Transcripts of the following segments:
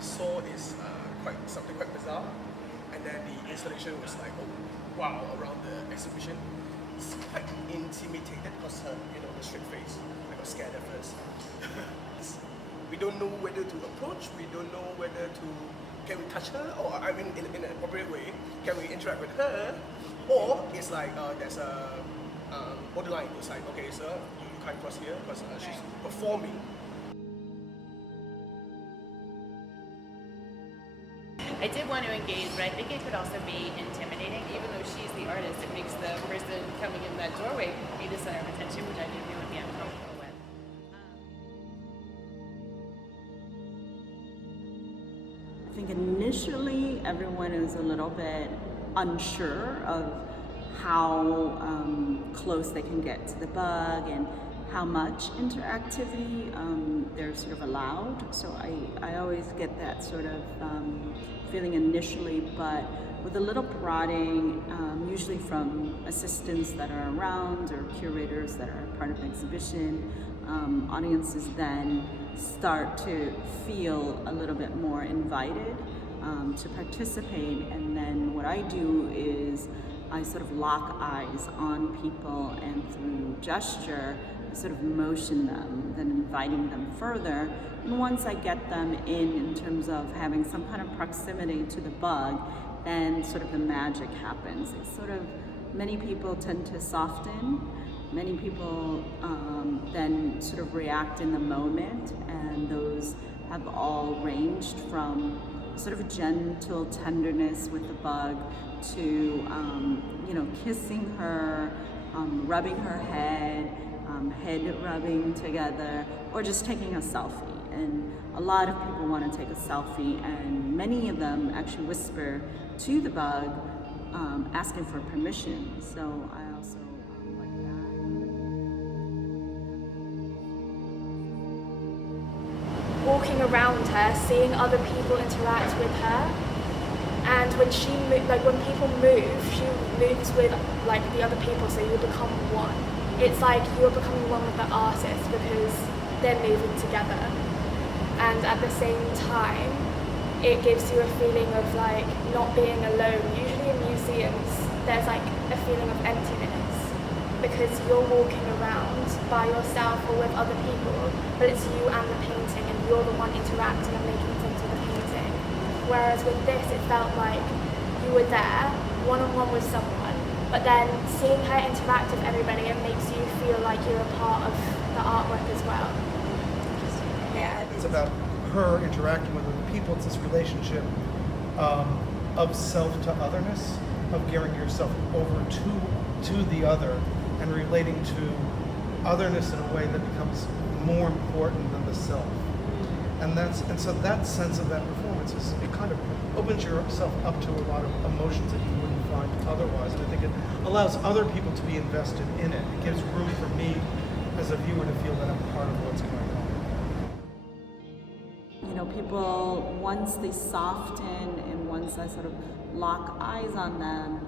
saw is something quite bizarre, and then the installation was like, oh wow, around the exhibition. It's quite intimidated because the straight face. I got scared at first. We don't know whether to approach. We don't know whether to can we touch her, or I mean in an appropriate way, can we interact with her, or it's like there's a borderline. It's like, okay, sir, you can't cross here because she's performing. I did want to engage, but I think it could also be intimidating. Even though she's the artist, it makes the person coming in that doorway be the center of attention, which I knew they would be uncomfortable with. I think initially everyone is a little bit unsure of how close they can get to the bug and how much interactivity they're sort of allowed. So I always get that sort of feeling initially, but with a little prodding, usually from assistants that are around or curators that are part of the exhibition, audiences then start to feel a little bit more invited to participate. And then what I do is I sort of lock eyes on people, and through gesture, I sort of motion them, then inviting them further. And once I get them in terms of having some kind of proximity to the bug, then sort of the magic happens. It's sort of, many people tend to soften, many people then sort of react in the moment, and those have all ranged from sort of gentle tenderness with the bug to kissing her, rubbing her head rubbing together, or just taking a selfie. And a lot of people want to take a selfie, and many of them actually whisper to the bug, asking for permission. So I also like that. Walking around her, seeing other people interact with her, and when when people move, she moves with the other people, so you become one. It's like you're becoming one with the artist because they're moving together. And at the same time, it gives you a feeling of not being alone. Usually in museums, there's a feeling of emptiness because you're walking around by yourself or with other people, but it's you and the painting, and you're the one interacting and making things with the painting. Whereas with this, it felt like you were there, one-on-one with someone, but then seeing her interact with everybody, it makes you feel like you're a part of the artwork as well. Yeah. It's about her interacting with other people. It's this relationship of self to otherness, of gearing yourself over to the other and relating to otherness in a way that becomes more important than the self. And so that sense of that performance it kind of opens yourself up to a lot of emotions that you wouldn't find otherwise. And I think it allows other people to be invested in it. It gives room for me as a viewer to feel that I'm part of what's going on. People, once they soften and once I sort of lock eyes on them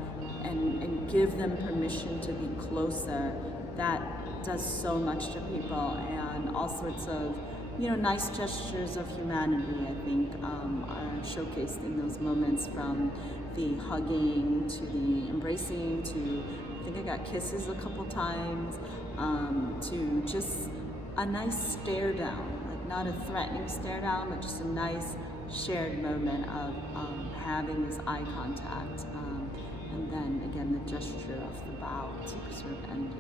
and give them permission to be closer, that does so much to people, and all sorts of nice gestures of humanity, I think, are showcased in those moments, from the hugging to the embracing to, I think I got kisses a couple times, to just a nice stare down, not a threatening stare down, but just a nice shared moment of having this eye contact, and then again the gesture of the bow to sort of end it.